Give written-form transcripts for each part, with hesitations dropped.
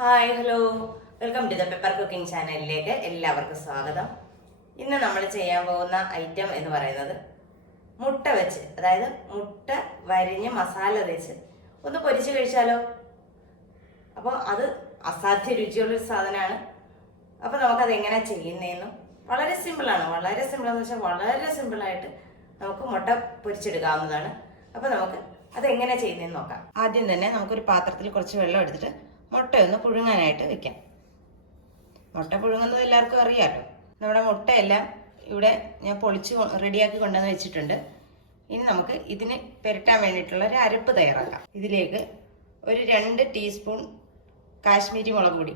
Hi hello welcome to the pepper cooking ചാനലിലേക്ക് എല്ലാവർക്കും സ്വാഗതം. ഇന്ന് നമ്മൾ ചെയ്യാൻ പോകുന്ന ഐറ്റം എന്ന് പറയുന്നത് മുട്ട വെച്ച്, അതായത് മുട്ട വരിഞ്ഞ് മസാല തേച്ച് ഒന്ന് പൊരിച്ച് കഴിച്ചാലോ. അപ്പോൾ അത് അസാധ്യ രുചിയുള്ളൊരു സാധനമാണ്. അപ്പോൾ നമുക്കത് എങ്ങനെ ചെയ്യുന്നതെന്നും വളരെ സിമ്പിളാണ്. വളരെ സിമ്പിളെന്ന് വെച്ചാൽ വളരെ സിമ്പിളായിട്ട് നമുക്ക് മുട്ട പൊരിച്ചെടുക്കാവുന്നതാണ്. അപ്പോൾ നമുക്ക് അതെങ്ങനെ ചെയ്യുന്നതെന്ന് നോക്കാം. ആദ്യം തന്നെ നമുക്കൊരു പാത്രത്തിൽ കുറച്ച് വെള്ളം എടുത്തിട്ട് മുട്ടയൊന്ന് പുഴുങ്ങാനായിട്ട് വെക്കാം. മുട്ട പുഴുങ്ങുന്നത് എല്ലാവർക്കും അറിയാമല്ലോ. നമ്മുടെ മുട്ടയെല്ലാം ഇവിടെ ഞാൻ പൊളിച്ച് റെഡിയാക്കി കൊണ്ടുവന്ന് വെച്ചിട്ടുണ്ട്. ഇനി നമുക്ക് ഇതിന് പുരട്ടാൻ വേണ്ടിയിട്ടുള്ള ഒരു അരപ്പ് തയ്യാറാക്കാം. ഇതിലേക്ക് ഒരു 2 ടീസ്പൂൺ കാശ്മീരി മുളക് പൊടി,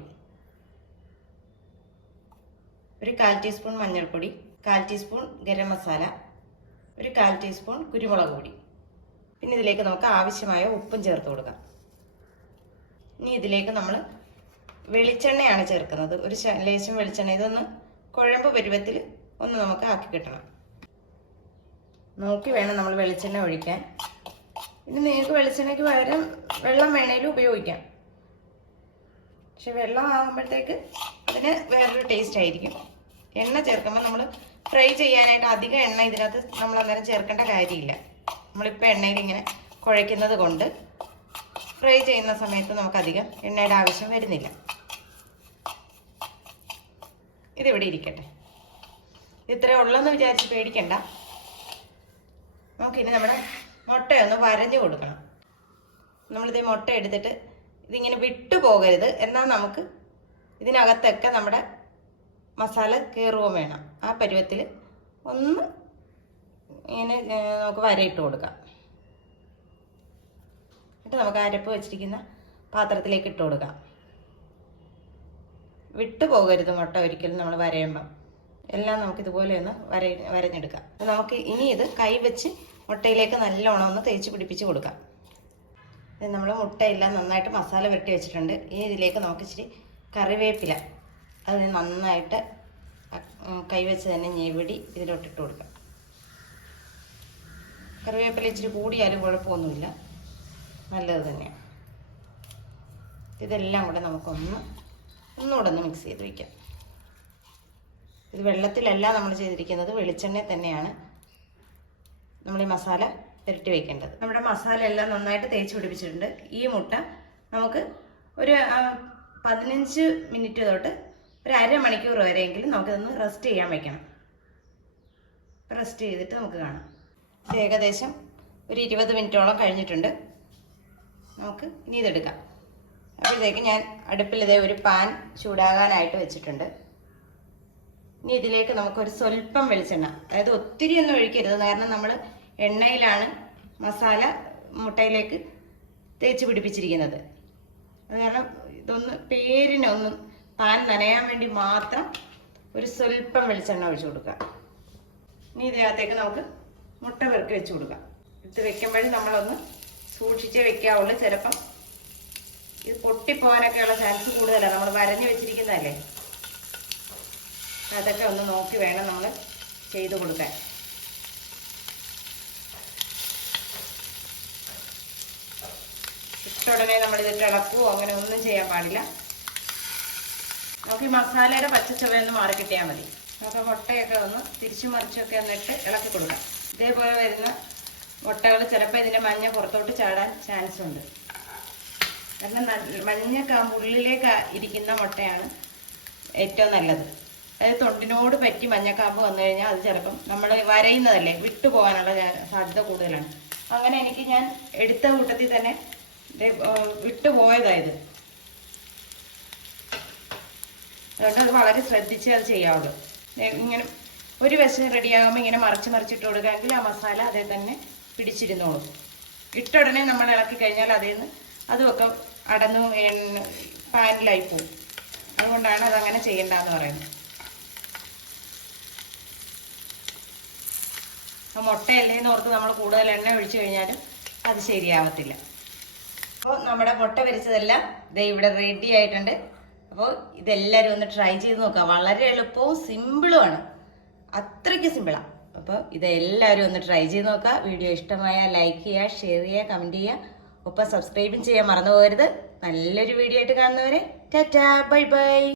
ഒരു 1/4 ടീസ്പൂൺ മഞ്ഞൾപ്പൊടി, 1/4 ടീസ്പൂൺ ഗരം മസാല, ഒരു 1/4 ടീസ്പൂൺ കുരുമുളക് പൊടി. പിന്നെ ഇതിലേക്ക് നമുക്ക് ആവശ്യമായ ഉപ്പും ചേർത്ത് കൊടുക്കാം. ഇനി ഇതിലേക്ക് നമ്മൾ വെളിച്ചെണ്ണയാണ് ചേർക്കുന്നത്. ഒരു ലേശം വെളിച്ചെണ്ണ. ഇതൊന്ന് കുഴമ്പ് പരുവത്തിൽ ഒന്ന് നമുക്ക് ആക്കി കിട്ടണം. നോക്കി വേണം നമ്മൾ വെളിച്ചെണ്ണ ഒഴിക്കാൻ. ഇനി നിങ്ങൾക്ക് വെളിച്ചെണ്ണയ്ക്ക് പകരം വെള്ളം വേണേലും ഉപയോഗിക്കാം. പക്ഷെ വെള്ളം ആകുമ്പോഴത്തേക്ക് അതിന് വേറൊരു ടേസ്റ്റ് ആയിരിക്കും. എണ്ണ ചേർക്കുമ്പോൾ നമ്മൾ ഫ്രൈ ചെയ്യാനായിട്ട് അധികം എണ്ണ ഇതിനകത്ത് നമ്മൾ അന്നേരം ചേർക്കേണ്ട കാര്യമില്ല. നമ്മളിപ്പോൾ എണ്ണയിൽ ഇങ്ങനെ കുഴയ്ക്കുന്നത് കൊണ്ട് ഫ്രൈ ചെയ്യുന്ന സമയത്ത് നമുക്കധികം എണ്ണയുടെ ആവശ്യം വരുന്നില്ല. ഇതിവിടെ ഇരിക്കട്ടെ. ഇത്രയേ ഉള്ളെന്ന് വിചാരിച്ച് പേടിക്കണ്ട. നമുക്കിനി നമ്മുടെ മുട്ടയൊന്ന് വരഞ്ഞു കൊടുക്കണം. നമ്മളിത് മുട്ട എടുത്തിട്ട് ഇതിങ്ങനെ വിട്ടു പോകരുത്. എന്നാൽ നമുക്ക് ഇതിനകത്തൊക്കെ നമ്മുടെ മസാല കയറുകയും വേണം. ആ പരുവത്തിൽ ഒന്ന് ഇങ്ങനെ നമുക്ക് വരയിട്ട് കൊടുക്കാം. എന്നിട്ട് നമുക്ക് അരപ്പ് വെച്ചിരിക്കുന്ന പാത്രത്തിലേക്ക് ഇട്ട് കൊടുക്കാം. വിട്ടു പോകരുത് മുട്ട ഒരിക്കലും നമ്മൾ വരയുമ്പം. എല്ലാം നമുക്ക് ഇതുപോലെ ഒന്ന് വരഞ്ഞെടുക്കാം. നമുക്ക് ഇനി ഇത് കൈ വെച്ച് മുട്ടയിലേക്ക് നല്ലോണം ഒന്ന് തേച്ച് പിടിപ്പിച്ച് കൊടുക്കാം. നമ്മൾ മുട്ടയെല്ലാം നന്നായിട്ട് മസാല പുരട്ടി വെച്ചിട്ടുണ്ട്. ഇനി ഇതിലേക്ക് നമുക്ക് ഇച്ചിരി കറിവേപ്പില അത് നന്നായിട്ട് കൈവച്ച് തന്നെ ഞെവിടി ഇതിലോട്ടിട്ട് കൊടുക്കാം. കറിവേപ്പില ഇച്ചിരി കൂടിയാലും കുഴപ്പമൊന്നുമില്ല, നല്ലത് തന്നെയാണ്. ഇതെല്ലാം കൂടെ ഒന്നുകൂടെ ഒന്ന് മിക്സ് ചെയ്ത് വയ്ക്കാം. ഇത് വെള്ളത്തിലല്ല നമ്മൾ ചെയ്തിരിക്കുന്നത്, വെളിച്ചെണ്ണ തന്നെയാണ് നമ്മൾ ഈ മസാല പുരട്ടി വയ്ക്കേണ്ടത്. നമ്മുടെ മസാല എല്ലാം നന്നായിട്ട് തേച്ച് പിടിപ്പിച്ചിട്ടുണ്ട്. ഈ മുട്ട നമുക്ക് ഒരു 15 മിനിറ്റ് തൊട്ട് ഒരു അരമണിക്കൂർ വരെയെങ്കിലും നമുക്കിതൊന്ന് റെസ്റ്റ് ചെയ്യാൻ വയ്ക്കണം. റെസ്റ്റ് ചെയ്തിട്ട് നമുക്ക് കാണാം. ഇത് ഏകദേശം ഒരു 20 മിനിറ്റോളം കഴിഞ്ഞിട്ടുണ്ട്. നമുക്ക് ഇനി ഇതെടുക്കാം. അപ്പോഴത്തേക്ക് ഞാൻ അടുപ്പിൽ ഇതേ ഒരു പാൻ ചൂടാകാനായിട്ട് വെച്ചിട്ടുണ്ട്. ഇനി ഇതിലേക്ക് നമുക്കൊരു സ്വല്പം വെളിച്ചെണ്ണ, അതായത് ഒത്തിരി ഒന്നും ഒഴിക്കരുത്, കാരണം നമ്മൾ എണ്ണയിലാണ് മസാല മുട്ടയിലേക്ക് തേച്ച് പിടിപ്പിച്ചിരിക്കുന്നത്. അത് കാരണം ഇതൊന്ന് പേരിനൊന്ന് പാൻ നനയാൻ വേണ്ടി മാത്രം ഒരു സ്വല്പം വെളിച്ചെണ്ണ ഒഴിച്ചു കൊടുക്കുക. ഇനി ഇതിനകത്തേക്ക് നമുക്ക് മുട്ട പെറുക്കി വെച്ച് കൊടുക്കാം. ഇത് വെക്കുമ്പോഴും നമ്മളൊന്ന് സൂക്ഷിച്ചേ വെക്കാവുള്ളൂ. ചിലപ്പം ഇത് പൊട്ടിപ്പോകാനൊക്കെയുള്ള ചാൻസ് കൂടുതലാണ്. നമ്മൾ വരഞ്ഞു വെച്ചിരിക്കുന്നതല്ലേ, അതൊക്കെ ഒന്ന് നോക്കി വേണം നമ്മൾ ചെയ്ത് കൊടുക്കാൻ. ഇട്ട ഉടനെ നമ്മളിതിട്ട് ഇളക്കുകയോ അങ്ങനെ ഒന്നും ചെയ്യാൻ പാടില്ല. നമുക്ക് ഈ മസാലയുടെ പച്ചച്ചുവയൊന്ന് മാറി കിട്ടിയാൽ മതി. നമുക്ക് മുട്ടയൊക്കെ ഒന്ന് തിരിച്ചു മറിച്ചൊക്കെ ഒന്നിട്ട് ഇളക്കി കൊടുക്കാം. ഇതേപോലെ വരുന്ന മുട്ടകൾ ചിലപ്പോൾ ഇതിൻ്റെ മഞ്ഞ പുറത്തോട്ട് ചാടാൻ ചാൻസ് ഉണ്ട്. കാരണം മഞ്ഞക്കാമ്പ് ഉള്ളിലേക്ക് ഇരിക്കുന്ന മുട്ടയാണ് ഏറ്റവും നല്ലത്. അതായത് തൊണ്ടിനോട് പറ്റി മഞ്ഞക്കാമ്പ് വന്നു കഴിഞ്ഞാൽ അത് ചിലപ്പം നമ്മൾ വരയുന്നതല്ലേ, വിട്ടു പോകാനുള്ള സാധ്യത കൂടുതലാണ്. അങ്ങനെ ഞാൻ എടുത്ത കൂട്ടത്തിൽ തന്നെ വിട്ടുപോയതായത്. അതുകൊണ്ട് അത് വളരെ ശ്രദ്ധിച്ച് അത് ചെയ്യാവുള്ളൂ. ഇങ്ങനെ ഒരു വശം റെഡിയാകുമ്പോൾ ഇങ്ങനെ മറിച്ചിട്ട് കൊടുക്കാമെങ്കിൽ ആ മസാല അതേ തന്നെ പിടിച്ചിരുന്നോളും. ഇട്ട ഉടനെ നമ്മൾ ഇളക്കി കഴിഞ്ഞാൽ അതേന്ന് അതുമൊക്കെ അടന്നു പാനിലായി പോവും. അതുകൊണ്ടാണ് അതങ്ങനെ ചെയ്യേണ്ടതെന്ന് പറയുന്നത്. ആ മുട്ടയല്ലേന്ന് ഓർത്ത് നമ്മൾ കൂടുതൽ എണ്ണ ഒഴിച്ചു കഴിഞ്ഞാലും അത് ശരിയാവത്തില്ല. അപ്പോൾ നമ്മുടെ മുട്ട പൊരിച്ചതെല്ലാം ദേ ഇവിടെ റെഡി ആയിട്ടുണ്ട്. അപ്പോൾ ഇതെല്ലാവരും ഒന്ന് ട്രൈ ചെയ്ത് നോക്കുക. വളരെ എളുപ്പവും സിമ്പിളുമാണ്, അത്രയ്ക്ക് സിമ്പിളാണ്. അപ്പോൾ ഇതെല്ലാവരും ഒന്ന് ട്രൈ ചെയ്ത് നോക്കുക. വീഡിയോ ഇഷ്ടമായാൽ ലൈക്ക് ചെയ്യുക, ഷെയർ ചെയ്യുക, കമൻറ്റ് ചെയ്യുക. ഒപ്പം സബ്സ്ക്രൈബും ചെയ്യാൻ മറന്നു പോകരുത്. നല്ലൊരു വീഡിയോ ആയിട്ട് കാണുന്നവരെ ടാറ്റാ ബൈ ബൈ.